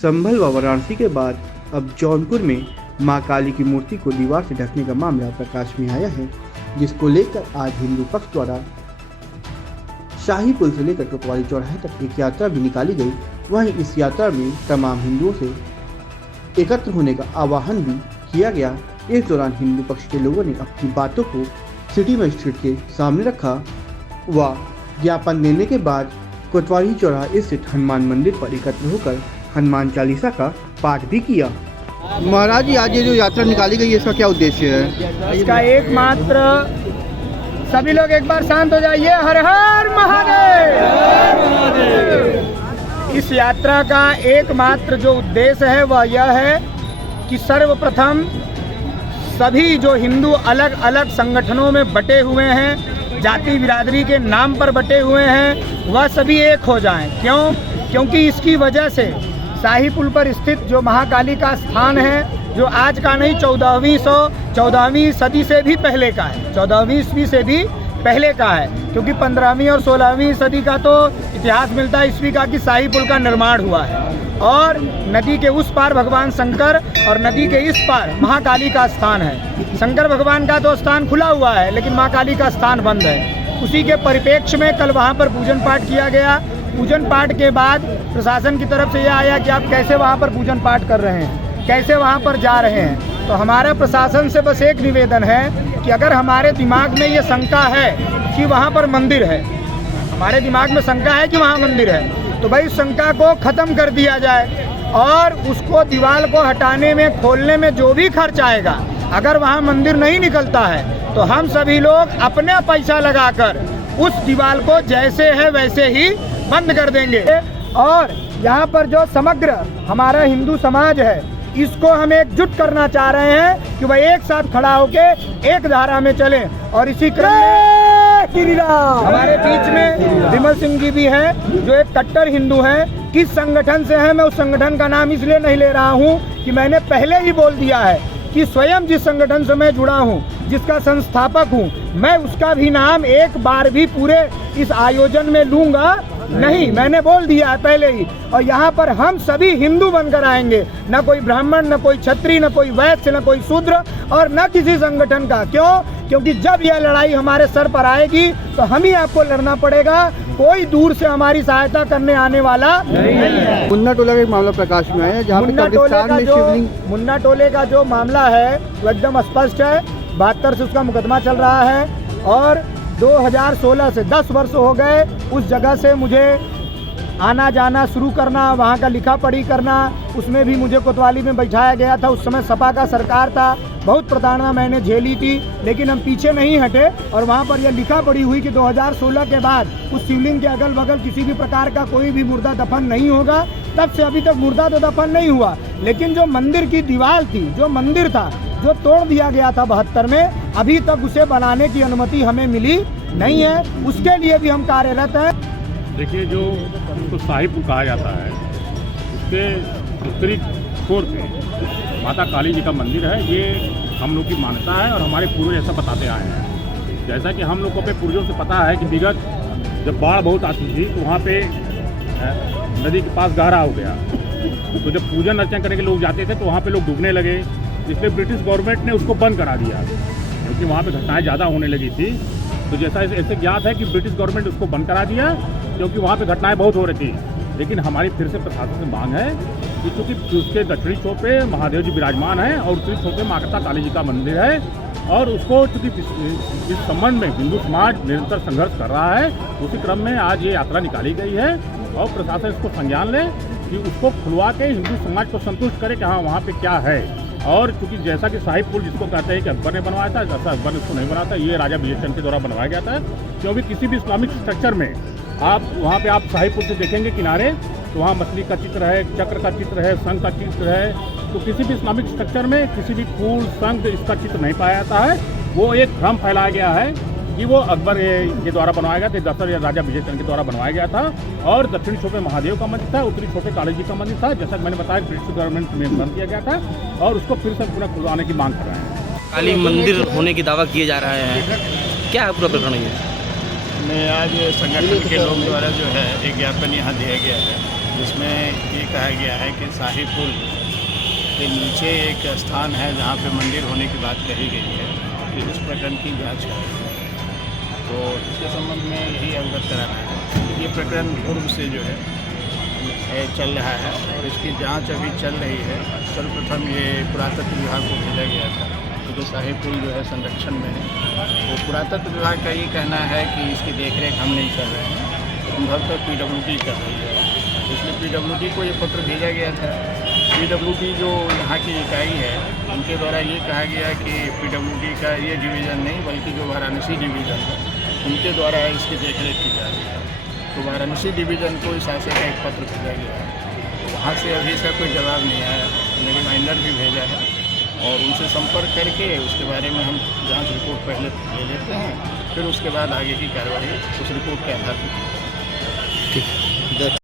संभल व वाराणसी के बाद अब जौनपुर में मां काली की मूर्ति को दीवार से ढकने का मामला प्रकाश में आया है, जिसको लेकर आज हिंदू पक्ष द्वारा शाही पुल से लेकर कोतवाली चौराहे तक एक यात्रा भी निकाली गई। वहीं इस यात्रा में तमाम हिंदुओं से एकत्र होने का आह्वान भी किया गया। इस दौरान हिंदू पक्ष के लोगों ने अपनी बातों को सिटी मजिस्ट्रेट के सामने रखा व ज्ञापन देने के बाद कोतवाली चौराहे स्थित हनुमान मंदिर पर एकत्र होकर हनुमान चालीसा का पाठ भी किया। महाराज जी, आज ये जो यात्रा निकाली गई है, इसका क्या उद्देश्य है? इसका एकमात्र, सभी लोग एक बार शांत हो जाइए। हर हर महादेव। इस यात्रा का एकमात्र जो उद्देश्य है वह यह है कि सर्वप्रथम सभी जो हिंदू अलग अलग संगठनों में बटे हुए हैं, जाति बिरादरी के नाम पर बटे हुए हैं, वह सभी एक हो जाएं। क्योंकि इसकी वजह से शाही पुल पर स्थित जो महाकाली का स्थान है, जो आज का नहीं 14वीं सदी से भी पहले का है, 14वीं ईस्वी से भी पहले का है, क्योंकि 15वीं और 16वीं सदी का तो इतिहास मिलता है ईस्वी का कि शाही पुल का निर्माण हुआ है। और नदी के उस पार भगवान शंकर और नदी के इस पार महाकाली का स्थान है। शंकर भगवान का तो स्थान खुला हुआ है, लेकिन महाकाली का स्थान बंद है। उसी के परिप्रेक्ष्य में कल वहाँ पर पूजन पाठ किया गया। पूजन पाठ के बाद प्रशासन की तरफ से यह आया कि आप कैसे वहाँ पर पूजन पाठ कर रहे हैं, कैसे वहाँ पर जा रहे हैं। तो हमारा प्रशासन से बस एक निवेदन है कि अगर हमारे दिमाग में ये शंका है कि वहाँ पर मंदिर है, हमारे दिमाग में शंका है कि वहाँ मंदिर है, तो भाई शंका को ख़त्म कर दिया जाए और उसको दीवार को हटाने में, खोलने में जो भी खर्च आएगा, अगर वहाँ मंदिर नहीं निकलता है तो हम सभी लोग अपने पैसा लगाकर उस दीवार को जैसे है वैसे ही बंद कर देंगे। और यहाँ पर जो समग्र हमारा हिंदू समाज है, इसको हम एकजुट करना चाह रहे हैं कि वह एक साथ खड़ा होके एक धारा में चलें। और इसी क्रम में हमारे बीच में विमल सिंह जी भी हैं, जो एक कट्टर हिंदू हैं। किस संगठन से हैं, मैं उस संगठन का नाम इसलिए नहीं ले रहा हूँ कि मैंने पहले ही बोल दिया है कि स्वयं जिस संगठन से मैं जुड़ा हूँ, जिसका संस्थापक हूँ, मैं उसका भी नाम एक बार भी पूरे इस आयोजन में लूँगा नहीं, मैंने बोल दिया है पहले ही। और यहाँ पर हम सभी हिंदू बनकर आएंगे, न कोई ब्राह्मण, न कोई क्षत्रिय, न कोई वैश्य, न कोई शूद्र और न किसी संगठन का। क्योंकि जब यह लड़ाई हमारे सर पर आएगी तो हम ही आपको लड़ना पड़ेगा, कोई दूर से हमारी सहायता करने आने वाला नहीं है। मुन्ना टोला का एक मामला प्रकाश में आया है, जहाँ मुन्ना टोले का जो मामला है वो एकदम स्पष्ट है। 72 से उसका मुकदमा चल रहा है और 2016 से 10 वर्ष हो गए उस जगह से मुझे आना जाना शुरू करना, वहाँ का लिखा पढ़ी करना। उसमें भी मुझे कोतवाली में बैठाया गया था। उस समय सपा का सरकार था, बहुत प्रताड़ना मैंने झेली थी, लेकिन हम पीछे नहीं हटे। और वहाँ पर यह लिखा पढ़ी हुई कि 2016 के बाद उस शिवलिंग के अगल बगल किसी भी प्रकार का कोई भी मुर्दा दफन नहीं होगा। तब से अभी तक मुर्दा तो दफन नहीं हुआ, लेकिन जो मंदिर की दीवार थी, जो मंदिर था, जो तोड़ दिया गया था 72 में, अभी तक उसे बनाने की अनुमति हमें मिली नहीं है। उसके लिए भी हम कार्यरत हैं। देखिए, जो उसको शाही पुल कहा जाता है, उसके उत्तरी छोर पे माता काली जी का मंदिर है। ये हम लोग की मान्यता है और हमारे पूर्वज ऐसा बताते आए हैं। जैसा कि हम लोग को अपने पूर्वजों से पता है कि विगत जब बाढ़ बहुत आती थी तो वहाँ पे नदी के पास गहरा हो गया, तो जब पूजन अर्चना करने के लोग जाते थे तो वहाँ पे लोग डूबने लगे। इसलिए ब्रिटिश गवर्नमेंट ने उसको बंद करा दिया, क्योंकि वहाँ पे घटनाएं ज़्यादा होने लगी थी। तो जैसा ऐसे ज्ञात है कि ब्रिटिश गवर्नमेंट उसको बंद करा दिया, क्योंकि वहाँ पे घटनाएं बहुत हो रही थी। लेकिन हमारी फिर से प्रशासन से मांग है कि चूँकि उसके दक्षिणी छोर पे महादेव जी विराजमान हैं और उत्तरी छोर पे माता काली जी का मंदिर है, और उसको चूँकि इस संबंध में हिंदू समाज निरंतर संघर्ष कर रहा है, उसी क्रम में आज ये यात्रा निकाली गई है। और प्रशासन इसको संज्ञान ले कि उसको खुलवा के हिंदू समाज को संतुष्ट करे कि हाँ वहाँ पे क्या है। और चूँकि जैसा कि शाही पुल जिसको कहते हैं कि अकबर ने बनवाया था, जैसा अकबर ने इसको नहीं बनाया था, ये राजा विजय चंद के द्वारा बनवाया गया था। क्योंकि किसी भी इस्लामिक स्ट्रक्चर में आप वहाँ पे आप शाही पुल से देखेंगे किनारे, तो वहाँ मछली का चित्र है, चक्र का चित्र है, शंख का चित्र है। तो किसी भी इस्लामिक स्ट्रक्चर में किसी भी फूल, शंख, इसका चित्र नहीं पाया जाता है। वो एक भ्रम फैलाया गया है कि वो अकबर के द्वारा बनवाया गया था, दशरथ या राजा विजय चंद के द्वारा बनवाया गया था। और दक्षिणी छोर पे महादेव का मंदिर था, उत्तरी छोर पे काली जी का मंदिर था। जैसा कि मैंने बताया, ब्रिटिश गवर्नमेंट में बंद किया गया था और उसको फिर से पुनः खुलवाने की मांग कर रहे हैं। काली मंदिर होने की दावा किए जा रहा है, क्या है पूरा प्रकरण ये? मैं आज संगठन के लोग द्वारा जो है एक ज्ञापन यहाँ दिया गया है, जिसमें ये कहा गया है कि शाही पुल के नीचे एक स्थान है जहाँ पे मंदिर होने की बात कही गई है कि इस प्रकरण की जांच करें। तो इसके संबंध में यही अवगत कराना है। ये प्रकरण पूर्व से जो है चल रहा है और इसकी जांच अभी चल रही है। सर्वप्रथम ये पुरातत्व विभाग को भेजा गया था क्योंकि शाही पुल जो है संरक्षण में है। तो पुरातत्व विभाग का ये कहना है कि इसकी देखरेख हम नहीं कर रहे हैं, संभवतः PWD कर रही है। इसलिए PWD को ये पत्र भेजा गया था। PWD जो यहाँ की इकाई है उनके द्वारा ये कहा गया कि PWD का ये डिवीज़न नहीं बल्कि जो वाराणसी डिवीज़न है उनके द्वारा इसकी देखरेख की जा रही है। तो वाराणसी डिवीज़न को इस आशय का एक पत्र भेजा गया है। तो वहाँ से अभी इसका कोई जवाब नहीं आया, हमने रिमाइंडर भी भेजा है और उनसे संपर्क करके उसके बारे में हम जांच रिपोर्ट पहले ले लेते हैं, फिर उसके बाद आगे की कार्रवाई उस रिपोर्ट के आधार पर। ठीक।